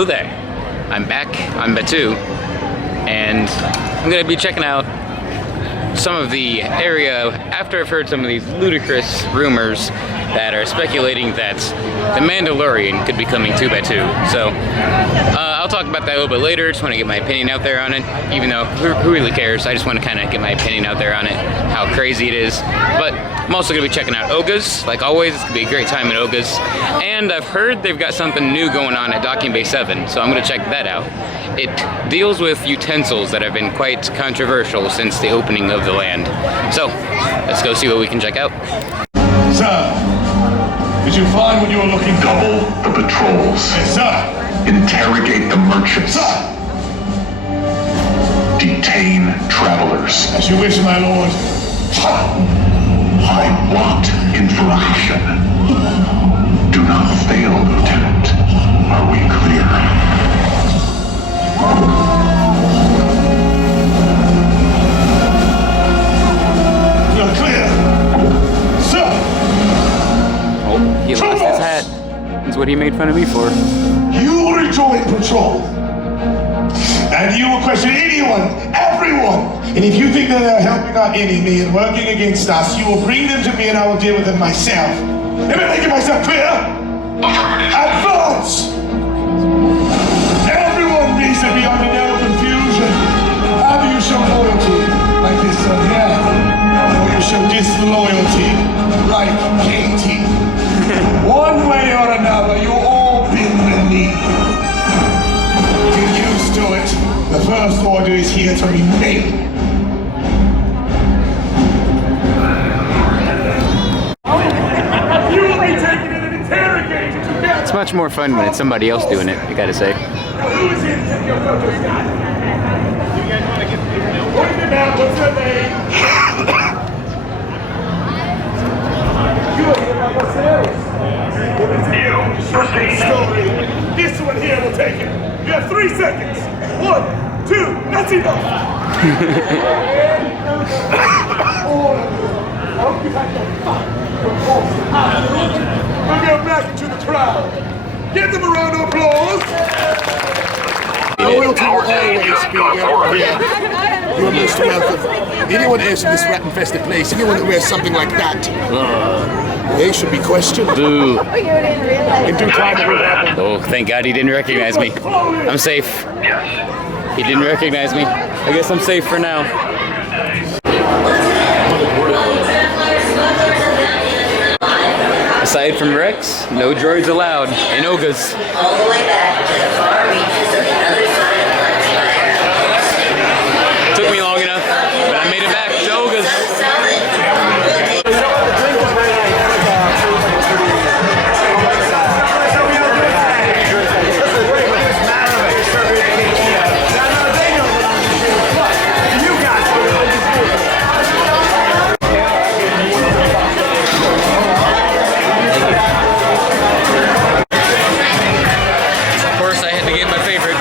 Hello there. I'm back on Batuu, and I'm gonna be checking out some of the area after I've heard some of these ludicrous rumors that are speculating that the Mandalorian could be coming to Batuu. So I'll talk about that a little bit later. Just want to get my opinion out there on it, even though who really cares? I just want to kind of get my opinion out there on it, how crazy it is. But I'm also going to be checking out Oga's, like always. It's going to be a great time at Oga's. And I've heard they've got something new going on at Docking Bay 7, so I'm going to check that out. It deals with utensils that have been quite controversial since the opening of the land. So let's go see what we can check out. Sir, did you find what you were looking for? Double the patrols. Yes, sir. Interrogate the merchants. Sir. Detain travelers. As you wish, my lord. I want information. Do not fail, Lieutenant. Are we clear? You're clear. Sir. Oh, he lost his hat. That's what he made fun of me for. You will rejoin patrol. And you will question anyone, everyone. And if you think that they're helping our enemy and working against us, you will bring them to me and I will deal with them myself. Am I making myself clear? Advance! Everyone needs to be under no confusion. Either you show loyalty, like this one here, or you show disloyalty, like Katie. One way or another, you all bend the knee. Get used to it. The first order is here to remain. You will be taken in and interrogated together. It's much more fun when it's somebody else doing it, I gotta say. Now who is here to take your photos, guys? You guys want to get point them out. What's your name? Good. What's else? Story. This one here will take it. You have 3 seconds. 1, 2, that's enough. We'll go back into the crowd. Give them a round of applause. Loyalty will always be here. You're most welcome. Anyone else in this rat-infested place, anyone that wears something like that, they should be questioned. Boo. In due time, it will happen. Oh, thank God he didn't recognize me. I'm safe. He didn't recognize me. I guess I'm safe for now. Aside from Rex, no droids allowed in Oga's. All the way back to the far reaches of the other side of the Took me long enough, but I made it back to Oga's. Of course, I had to get my favorite.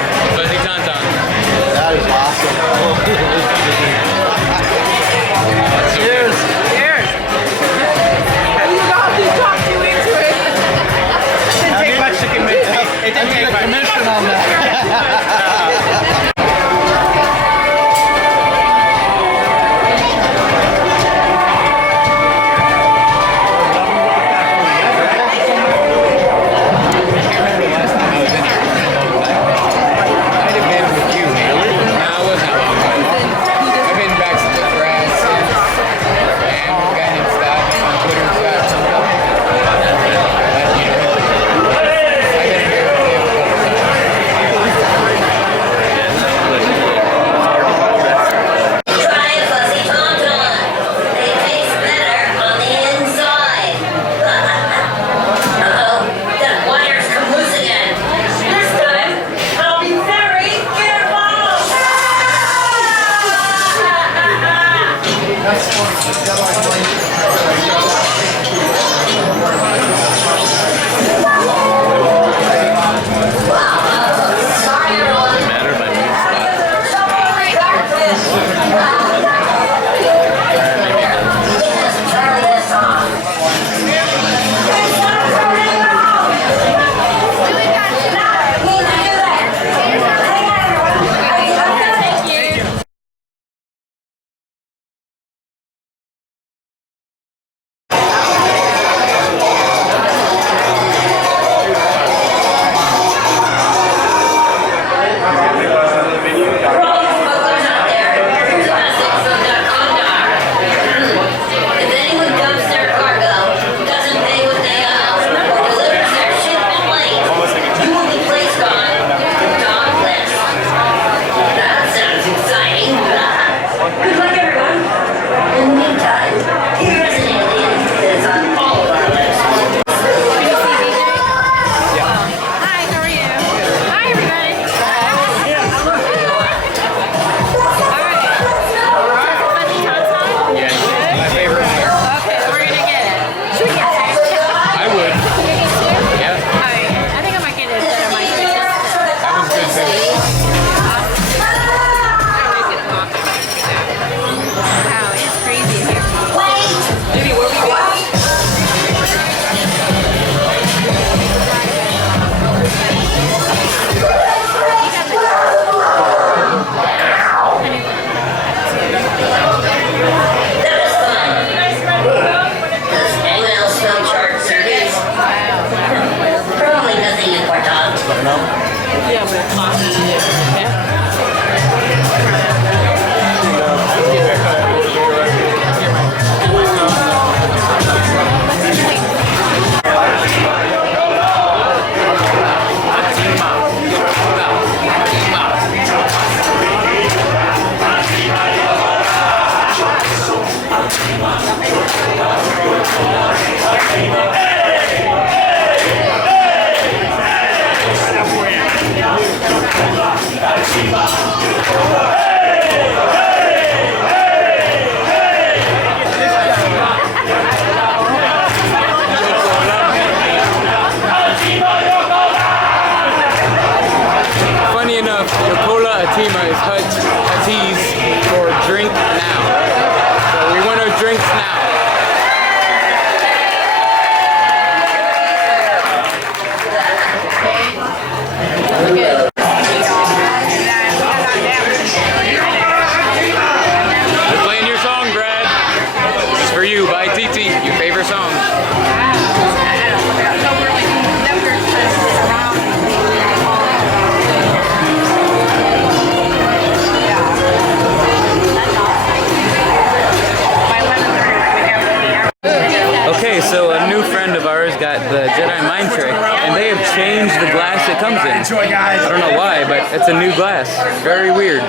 new friend of ours got the Jedi Mind Trick, and they have changed the glass it comes in. I don't know why, but it's a new glass. Very weird.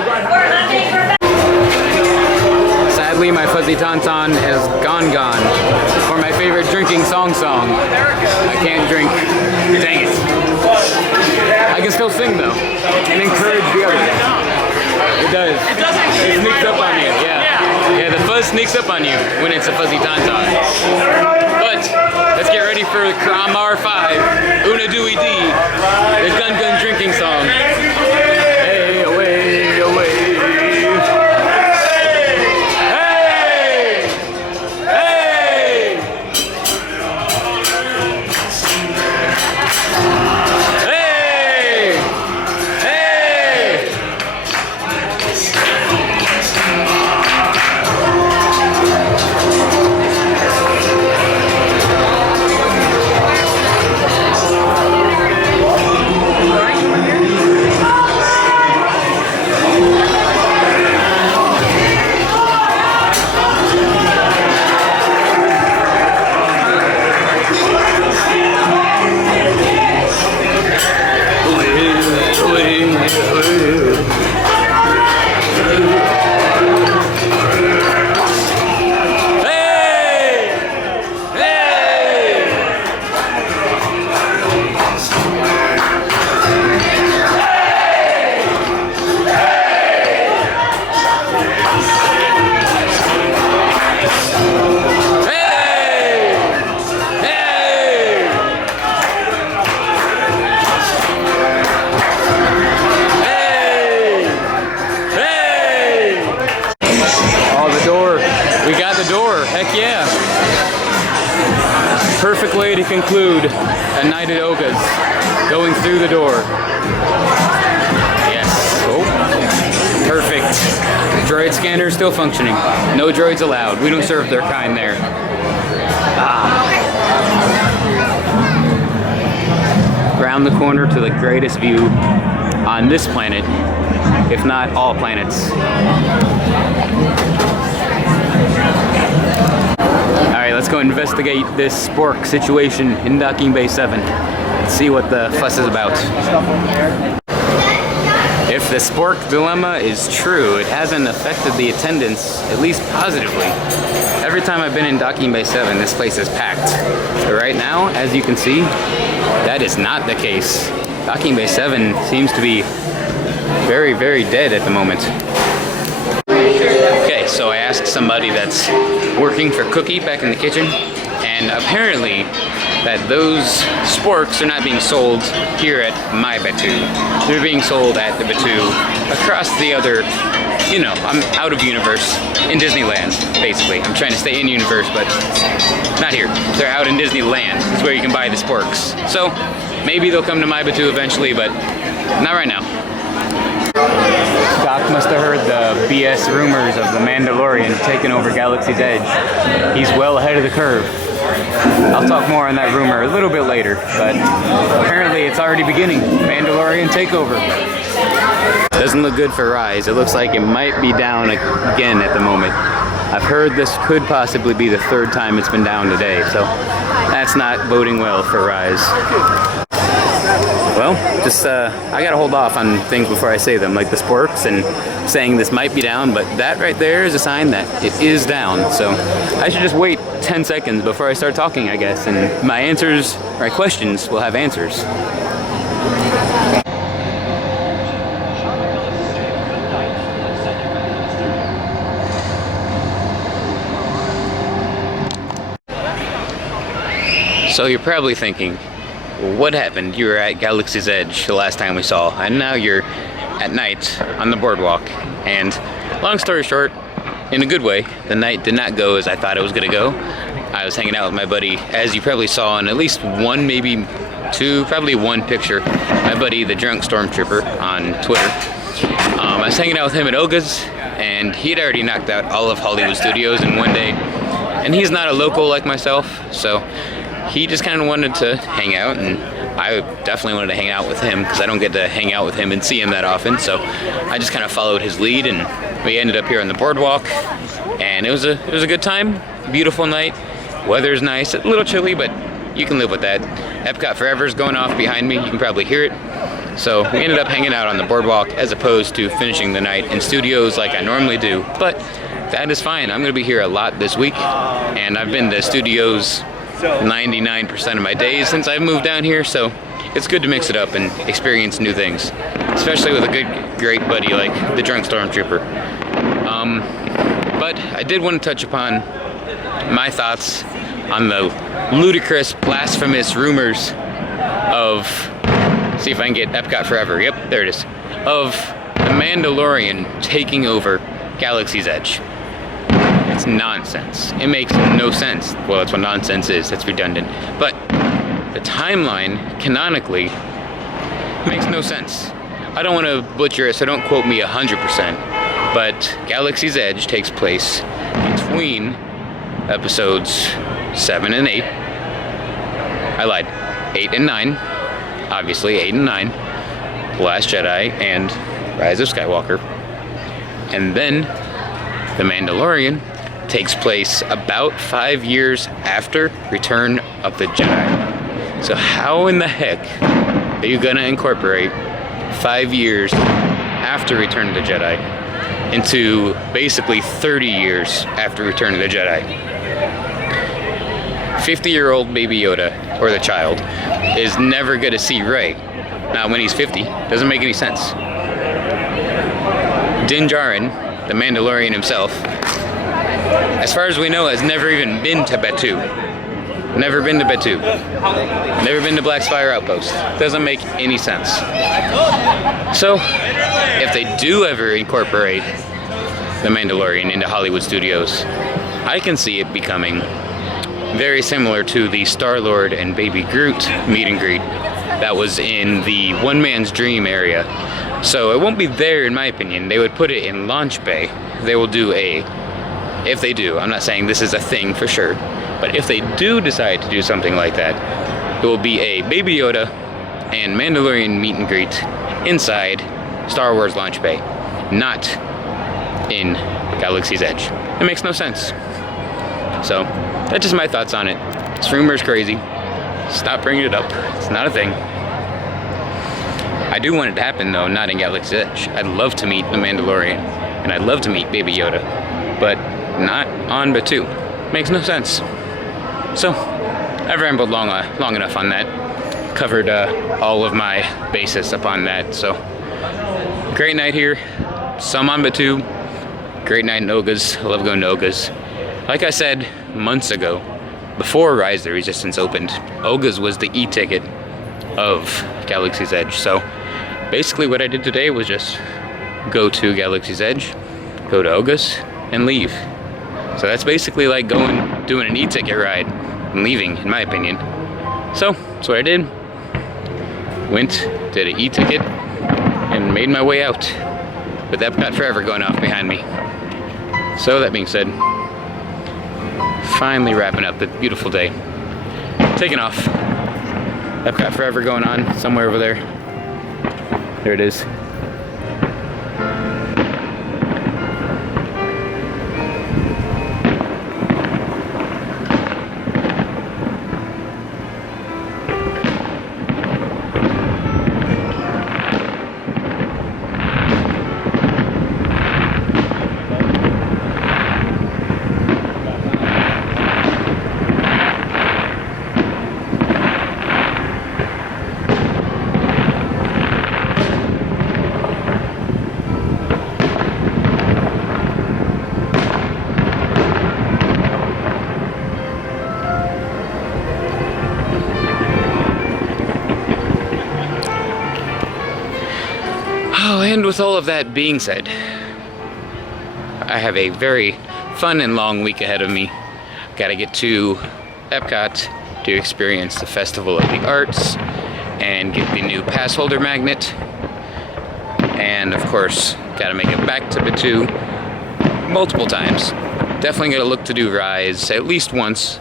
Sadly, my fuzzy tauntaun is gone. For my favorite drinking song. I can't drink. Dang it. I can still sing though, and encourage the others. It does. It sneaks up on you, yeah. Yeah, the fuzz sneaks up on you when it's a fuzzy tauntaun. But let's get ready for Kram R5, Una Dewey D, the gun drinking song. Hey, away, away. Hey! Hey! Hey! Hey! Heck yeah. Perfect way to conclude a night at Oga's. Going through the door. Yes. Oh. Perfect. Droid scanner still functioning. No droids allowed. We don't serve their kind there. Round the corner to the greatest view on this planet, if not all planets. Alright, let's go investigate this spork situation in Docking Bay 7. Let's see what the fuss is about. If the spork dilemma is true, it hasn't affected the attendance, at least positively. Every time I've been in Docking Bay 7, this place is packed. But right now, as you can see, that is not the case. Docking Bay 7 seems to be very, very dead at the moment. Okay, so I asked somebody that's working for Cookie back in the kitchen, and apparently that those sporks are not being sold here at my Batuu. They're being sold at the Batuu across the other, you know, I'm out of universe, in Disneyland, basically. I'm trying to stay in universe, but not here. They're out in Disneyland. It's where you can buy the sporks. So maybe they'll come to my Batuu eventually, but not right now. Doc must have heard the BS rumors of the Mandalorian taking over Galaxy's Edge. He's well ahead of the curve. I'll talk more on that rumor a little bit later, but apparently it's already beginning. Mandalorian takeover. Doesn't look good for Rise. It looks like it might be down again at the moment. I've heard this could possibly be the third time it's been down today, so that's not boding well for Rise. Well, just I gotta hold off on things before I say them, like the sporks and saying this might be down, but that right there is a sign that it is down. So I should just wait 10 seconds before I start talking, I guess, and my questions will have answers. So you're probably thinking, what happened? You were at Galaxy's Edge the last time we saw, and now you're at night on the boardwalk. And long story short, in a good way, the night did not go as I thought it was gonna go. I was hanging out with my buddy, as you probably saw in at least one, maybe two, probably one picture, my buddy, the drunk stormtrooper, on Twitter. I was hanging out with him at Oga's, and he'd already knocked out all of Hollywood Studios in one day. And he's not a local like myself, so he just kind of wanted to hang out, and I definitely wanted to hang out with him because I don't get to hang out with him and see him that often. So I just kind of followed his lead, and we ended up here on the boardwalk, and it was a good time, beautiful night. Weather's nice, a little chilly, but you can live with that. Epcot Forever's going off behind me, you can probably hear it. So we ended up hanging out on the boardwalk as opposed to finishing the night in studios like I normally do. But that is fine. I'm gonna be here a lot this week, and I've been to studios 99% of my days since I've moved down here, so it's good to mix it up and experience new things, especially with a great buddy like the Drunk Stormtrooper. But I did want to touch upon my thoughts on the ludicrous, blasphemous rumors of, see if I can get Epcot Forever, yep, there it is, of the Mandalorian taking over Galaxy's Edge. It's nonsense. It makes no sense. Well, that's what nonsense is, that's redundant. But the timeline, canonically, makes no sense. I don't want to butcher it, so don't quote me 100%, but Galaxy's Edge takes place between episodes 7 and 8. I lied. 8 and 9. Obviously, 8 and 9. The Last Jedi and Rise of Skywalker. And then The Mandalorian takes place about 5 years after Return of the Jedi. So how in the heck are you gonna incorporate 5 years after Return of the Jedi into basically 30 years after Return of the Jedi? 50-year-old baby Yoda, or the child, is never gonna see Rey. Not when he's 50. Doesn't make any sense. Din Djarin, the Mandalorian himself, as far as we know, has never even been to Batuu. Never been to Batuu. Never been to Black Spire Outpost. Doesn't make any sense. So, if they do ever incorporate The Mandalorian into Hollywood studios, I can see it becoming very similar to the Star-Lord and Baby Groot meet and greet that was in the One Man's Dream area. So it won't be there, in my opinion. They would put it in Launch Bay. They will do if they do, I'm not saying this is a thing for sure, but if they do decide to do something like that, it will be a Baby Yoda and Mandalorian meet and greet inside Star Wars Launch Bay, not in Galaxy's Edge. It makes no sense. So, that's just my thoughts on it. This rumor's crazy. Stop bringing it up. It's not a thing. I do want it to happen, though, not in Galaxy's Edge. I'd love to meet the Mandalorian, and I'd love to meet Baby Yoda, but not on Batuu. Makes no sense. So, I've rambled long enough on that. Covered all of my basis upon that. So, great night here. Some on Batuu. Great night in Oga's. I love going to Oga's. Like I said months ago, before Rise of the Resistance opened, Oga's was the e-ticket of Galaxy's Edge. So, basically what I did today was just go to Galaxy's Edge, go to Oga's, and leave. So that's basically like doing an e-ticket ride and leaving, in my opinion. So that's what I did. Went, did an e-ticket, and made my way out with Epcot Forever going off behind me. So that being said, finally wrapping up the beautiful day. Taking off. Epcot Forever going on somewhere over there. There it is. And with all of that being said, I have a very fun and long week ahead of me. Gotta get to Epcot to experience the Festival of the Arts and get the new pass holder magnet. And of course, gotta make it back to Batuu multiple times. Definitely gotta look to do Rise at least once,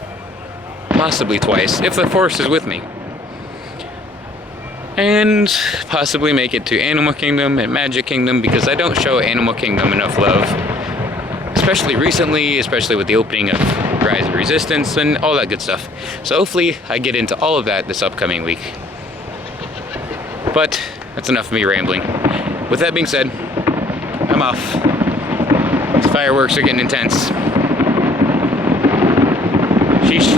possibly twice, if the Force is with me. And possibly make it to Animal Kingdom and Magic Kingdom, because I don't show Animal Kingdom enough love. Especially recently, especially with the opening of Rise of Resistance, and all that good stuff. So hopefully I get into all of that this upcoming week. But that's enough of me rambling. With that being said, I'm off. These fireworks are getting intense. Sheesh.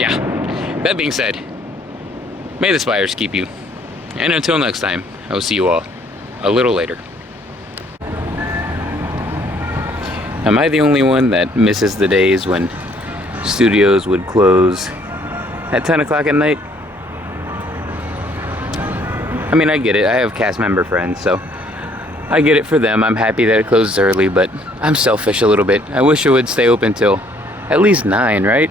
Yeah, that being said, may the spires keep you. And until next time, I will see you all a little later. Am I the only one that misses the days when studios would close at 10 o'clock at night? I mean, I get it. I have cast member friends, so I get it for them. I'm happy that it closes early, but I'm selfish a little bit. I wish it would stay open till at least 9, right?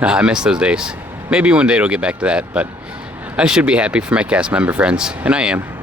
I miss those days. Maybe one day it'll get back to that, but I should be happy for my cast member friends, and I am.